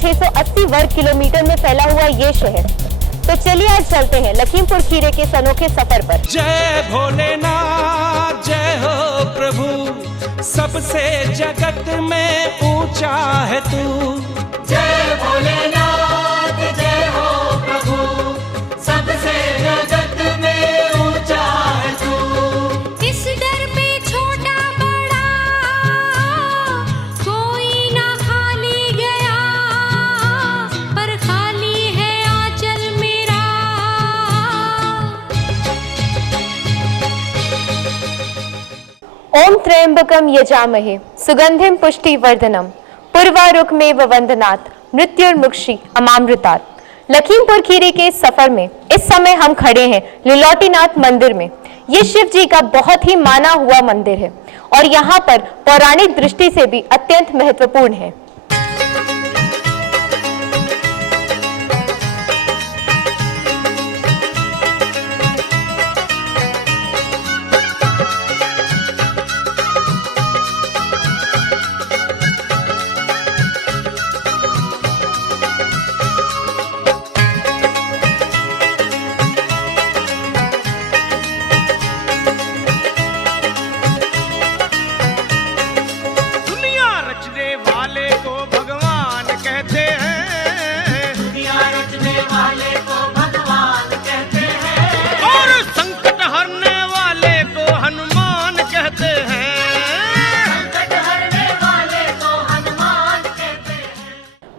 680 वर्ग किलोमीटर में फैला हुआ ये शहर। तो चलिए आज चलते हैं लखीमपुर खीरी के इस अनोखे सफर पर। जय भोलेनाथ जय हो प्रभु, सबसे जगत में ऊंचा है तू। जय भोलेनाथ जय हो प्रभु, सबसे जगत में ऊंचा है तू। इस दर पे छोटा बड़ा कोई ना खाली गया, पर खाली है आंचल मेरा। ओम त्र्यंबकम यजामहे सुगंधिम पुष्टिवर्धनम पूर्वारुकमेव वंदनात् मृत्युर्मुक्षि अमामृतात्। लखीमपुर खीरी के इस सफर में इस समय हम खड़े हैं लिलोटीनाथ मंदिर में। ये शिव जी का बहुत ही माना हुआ मंदिर है और यहाँ पर पौराणिक दृष्टि से भी अत्यंत महत्वपूर्ण है।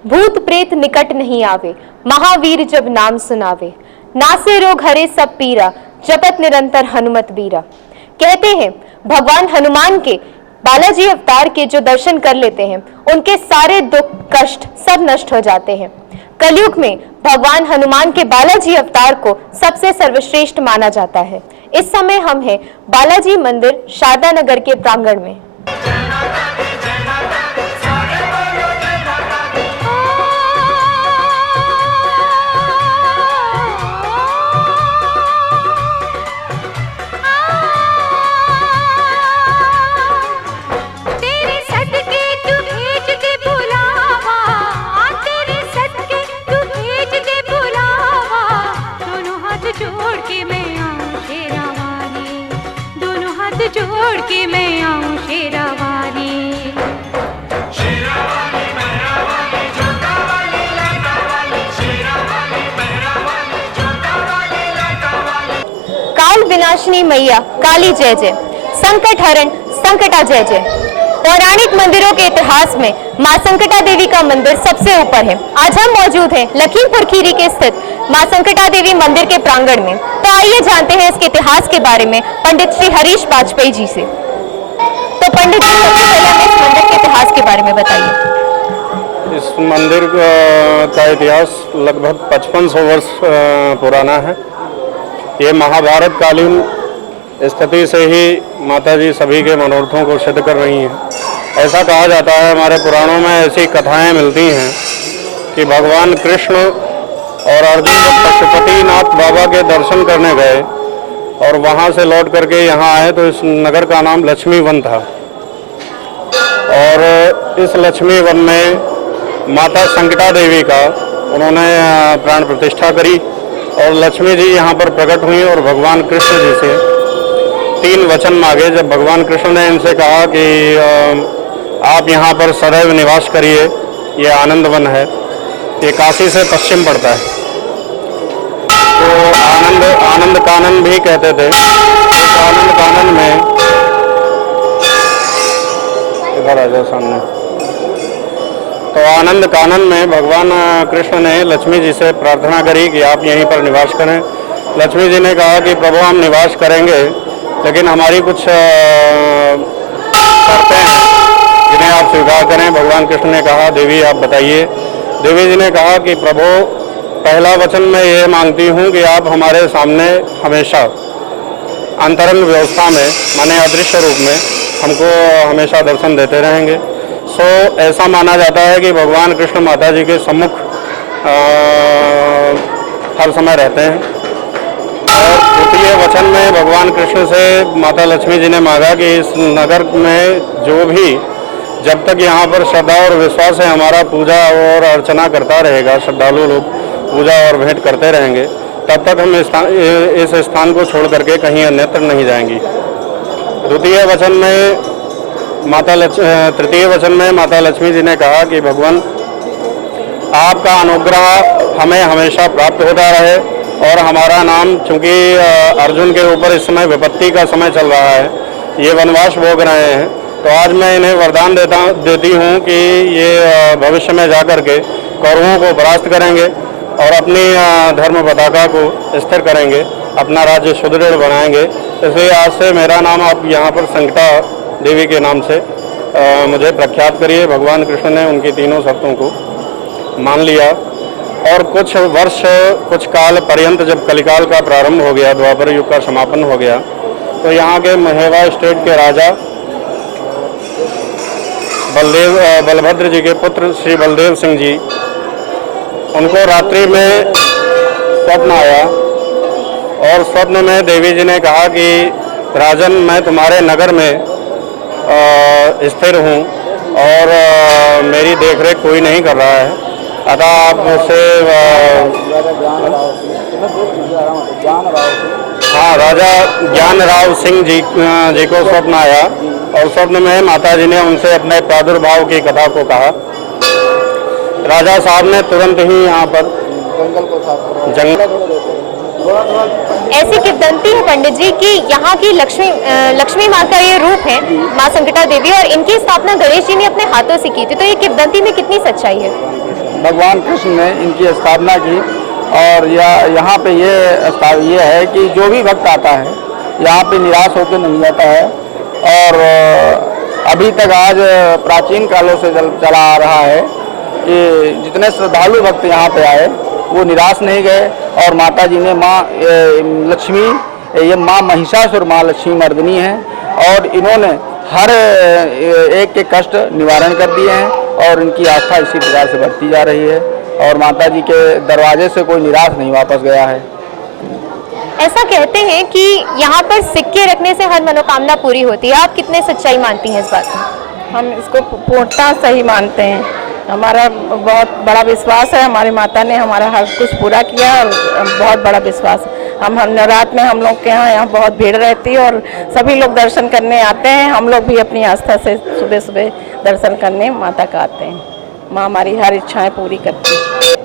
भूत प्रेत निकट नहीं आवे, महावीर जब नाम सुनावे। नासे रोग हरे सब पीरा, जपत निरंतर हनुमत बीरा। कहते हैं भगवान हनुमान के बालाजी अवतार के जो दर्शन कर लेते हैं उनके सारे दुख कष्ट सब नष्ट हो जाते हैं। कलयुग में भगवान हनुमान के बालाजी अवतार को सबसे सर्वश्रेष्ठ माना जाता है। इस समय हम हैं बालाजी मंदिर शारदा नगर के प्रांगण में। जोड़ के मैं आऊं शेरावाली। शेरावाली मेहरावाली जोतावाली लाटावाली, शेरावाली मेहरावाली जोतावाली लाटावाली। काल विनाशिनी मैया काली जय जय, संकट हरण संकटा जय जय। पौराणिक मंदिरों के इतिहास में मां संकटा देवी का मंदिर सबसे ऊपर है। आज हम मौजूद हैं लखीमपुर खीरी के स्थित मां संकटा देवी मंदिर के प्रांगण में। तो आइए जानते हैं इसके इतिहास के बारे में पंडित श्री हरीश वाजपेयी जी से। तो पंडित जी सबसे पहले हमें इस मंदिर के इतिहास के बारे में बताइए। इस मंदिर का इतिहास लगभग 5500 वर्ष पुराना है। ये महाभारत कालीन स्थिति से ही माता जी सभी के मनोरथों को सिद्ध कर रही हैं। ऐसा कहा जाता है, हमारे पुराणों में ऐसी कथाएं मिलती हैं कि भगवान कृष्ण और अर्जुन जब पशुपतिनाथ बाबा के दर्शन करने गए और वहाँ से लौट करके यहाँ आए तो इस नगर का नाम लक्ष्मी वन था। और इस लक्ष्मी वन में माता संकटा देवी का उन्होंने प्राण प्रतिष्ठा करी और लक्ष्मी जी यहाँ पर प्रकट हुई और भगवान कृष्ण जी से 3 वचन मांगे। जब भगवान कृष्ण ने इनसे कहा कि आप यहाँ पर सदैव निवास करिए, ये आनंद वन है, ये काशी से पश्चिम पड़ता है, तो आनंद कानन भी कहते थे। इस आनंद कानन में इधर आ जाओ सामने। तो आनंद कानन में भगवान कृष्ण ने लक्ष्मी जी से प्रार्थना करी कि आप यहीं पर निवास करें। लक्ष्मी जी ने कहा कि प्रभु हम निवास करेंगे, लेकिन हमारी कुछ शर्तें हैं जिन्हें आप स्वीकार करें। भगवान कृष्ण ने कहा देवी आप बताइए। देवी जी ने कहा कि प्रभु पहला वचन मैं ये मांगती हूँ कि आप हमारे सामने हमेशा अंतरंग व्यवस्था में माने अदृश्य रूप में हमको हमेशा दर्शन देते रहेंगे। सो ऐसा माना जाता है कि भगवान कृष्ण माता जी के सम्मुख हर समय रहते हैं। और द्वितीय वचन में भगवान कृष्ण से माता लक्ष्मी जी ने मांगा कि इस नगर में जो भी जब तक यहाँ पर श्रद्धा और विश्वास है हमारा, पूजा और अर्चना करता रहेगा, श्रद्धालु लोग पूजा और भेंट करते रहेंगे, तब तक हम इस स्थान को छोड़ करके कहीं अन्यत्र नहीं जाएंगी। तृतीय वचन में माता लक्ष्मी जी ने कहा कि भगवान आपका अनुग्रह हमें हमेशा प्राप्त होता रहे और हमारा नाम, चूँकि अर्जुन के ऊपर इस समय विपत्ति का समय चल रहा है, ये वनवास भोग रहे हैं, तो आज मैं इन्हें वरदान देती हूँ कि ये भविष्य में जाकर के कौरवों को परास्त करेंगे और अपनी धर्म पताका को स्थिर करेंगे, अपना राज्य सुदृढ़ बनाएंगे। इसलिए आज से मेरा नाम आप यहाँ पर संकटा देवी के नाम से मुझे प्रख्यात करिए। भगवान कृष्ण ने उनकी तीनों शर्तों को मान लिया और कुछ काल पर्यंत जब कलिकाल का प्रारंभ हो गया, द्वापर युग का समापन हो गया, तो यहाँ के महेवा स्टेट के राजा बलभद्र जी के पुत्र श्री बलदेव सिंह जी, उनको रात्रि में स्वप्न आया और स्वप्न में देवी जी ने कहा कि राजन, मैं तुम्हारे नगर में स्थिर हूँ और मेरी देखरेख कोई नहीं कर रहा है, अतः आप मुझसे राजा ज्ञान राव सिंह जी को स्वप्न आया और स्वप्न में माता जी ने उनसे अपने प्रादुर्भाव की कथा को कहा। राजा साहब ने तुरंत ही यहाँ पर जंगल ऐसी किंवदंती है पंडित जी कि यहाँ की लक्ष्मी माँ का ये रूप है, माँ संकटा देवी, और इनकी स्थापना गणेश जी ने अपने हाथों से की थी। तो ये किंवदंती में कितनी सच्चाई है? भगवान कृष्ण ने इनकी स्थापना की और यहाँ पे ये है कि जो भी भक्त आता है यहाँ पे निराश होकर नहीं जाता है और अभी तक आज प्राचीन कालों से चला आ रहा है कि जितने श्रद्धालु भक्त यहाँ पे आए वो निराश नहीं गए और माता जी ने माँ लक्ष्मी, ये माँ महिषासुर माँ लक्ष्मी मर्दिनी है और इन्होंने हर एक के कष्ट निवारण कर दिए हैं और इनकी आस्था इसी प्रकार से बढ़ती जा रही है और माता जी के दरवाजे से कोई निराश नहीं वापस गया है। ऐसा कहते हैं कि यहाँ पर सिक्के रखने से हर मनोकामना पूरी होती है, आप कितने सच्चाई मानती हैं इस बात में? हम इसको पूर्णतः सही मानते हैं। हमारा बहुत बड़ा विश्वास है, हमारी माता ने हमारा हर कुछ पूरा किया और बहुत बड़ा विश्वास। हम नवरात्र में हम लोग के यहाँ बहुत भीड़ रहती है और सभी लोग दर्शन करने आते हैं। हम लोग भी अपनी आस्था से सुबह सुबह दर्शन करने माता का आते हैं। माँ हमारी हर इच्छाएं पूरी करती है।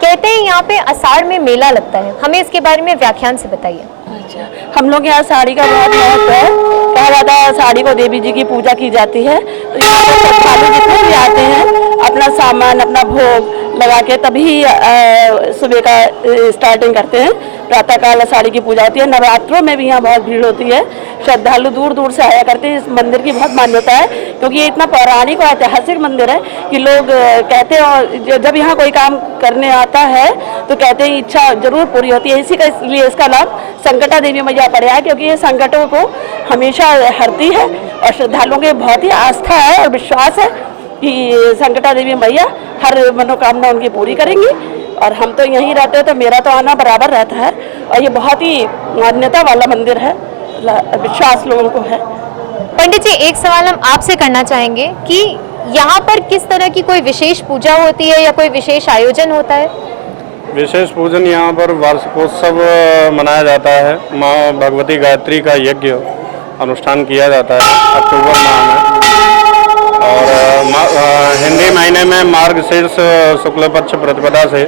कहते हैं यहाँ पे आषाढ़ में मेला लगता है, हमें इसके बारे में व्याख्यान से बताइए। अच्छा, हम लोग यहाँ साड़ी का बहुत महत्व है। कहा जाता है साड़ी को देवी जी की पूजा की जाती है, तो यहाँ पर श्रद्धालु जितने भी आते हैं अपना सामान, अपना भोग लगा के तभी सुबह का स्टार्टिंग करते हैं। प्रातःकाल साड़ी की पूजा होती है। नवरात्रों में भी यहाँ बहुत भीड़ होती है, श्रद्धालु दूर दूर से आया करते हैं। इस मंदिर की बहुत मान्यता है क्योंकि ये इतना पौराणिक और ऐतिहासिक मंदिर है कि लोग कहते हैं और जब यहाँ कोई काम करने आता है तो कहते हैं इच्छा जरूर पूरी होती है। इसी का इसलिए इसका नाम संकटा देवी मैया पड़ा है क्योंकि ये संकटों को हमेशा हरती है और श्रद्धालुओं की बहुत ही आस्था है और विश्वास है कि संकटा देवी मैया हर मनोकामना उनकी पूरी करेंगी। और हम तो यहीं रहते हैं तो मेरा तो आना बराबर रहता है और ये बहुत ही मान्यता वाला मंदिर है, विश्वास लोगों को है। पंडित जी, एक सवाल हम आपसे करना चाहेंगे कि यहाँ पर किस तरह की कोई विशेष पूजा होती है या कोई विशेष आयोजन होता है? विशेष पूजन यहाँ पर वार्षिकोत्सव मनाया जाता है। माँ भगवती गायत्री का यज्ञ अनुष्ठान किया जाता है अक्टूबर माह में और हिंदी महीने में मार्गशीर्ष शुक्ल पक्ष प्रतिपदा से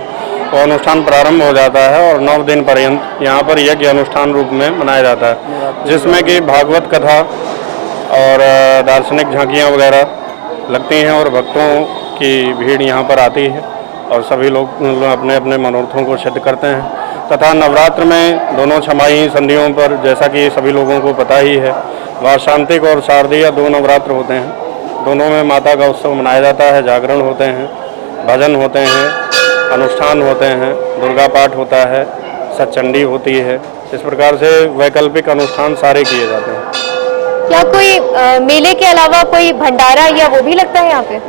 वो अनुष्ठान प्रारंभ हो जाता है और 9 दिन पर्यंत यहाँ पर यज्ञ अनुष्ठान रूप में मनाया जाता है, जिसमें कि भागवत कथा और दार्शनिक झांकियाँ वगैरह लगती हैं और भक्तों की भीड़ यहाँ पर आती है और सभी लोग अपने अपने मनोरथों को सिद्ध करते हैं। तथा नवरात्र में दोनों छमाही संधियों पर, जैसा कि सभी लोगों को पता ही है, वार्षांतिक और शारदीय 2 नवरात्र होते हैं। दोनों में माता का उत्सव मनाया जाता है। जागरण होते हैं, भजन होते हैं, अनुष्ठान होते हैं, दुर्गा पाठ होता है, सतचंडी होती है। इस प्रकार से वैकल्पिक अनुष्ठान सारे किए जाते हैं। क्या कोई मेले के अलावा कोई भंडारा या वो भी लगता है यहाँ पे?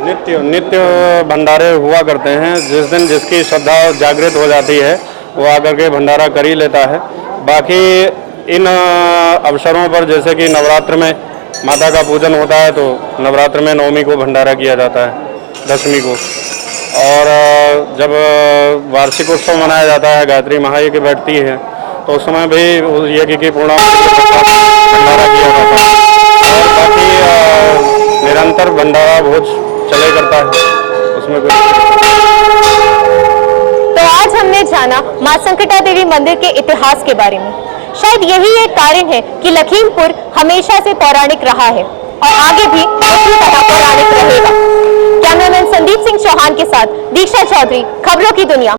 नित्य भंडारे हुआ करते हैं। जिस दिन जिसकी श्रद्धा जागृत हो जाती है वो आकर के भंडारा कर ही लेता है। बाकी इन अवसरों पर जैसे कि नवरात्र में माता का पूजन होता है। तो नवरात्र में नवमी को भंडारा किया जाता है, दशमी को। और जब वार्षिक उत्सव मनाया जाता है, गायत्री महायज्ञ बैठती है, तो उस समय भी उस यज्ञ की पूर्णाहुति के पश्चात भंडारा किया जाता है। और बाकी निरंतर भंडारा भोज चले करता है, उसमें कोई। तो आज हमने जाना मां संकटा देवी मंदिर के इतिहास के बारे में। शायद यही एक कारण है कि लखीमपुर हमेशा से पौराणिक रहा है और आगे भी उसी तरह पौराणिक रहेगा। कैमरामैन संदीप सिंह चौहान के साथ दीक्षा चौधरी, खबरों की दुनिया।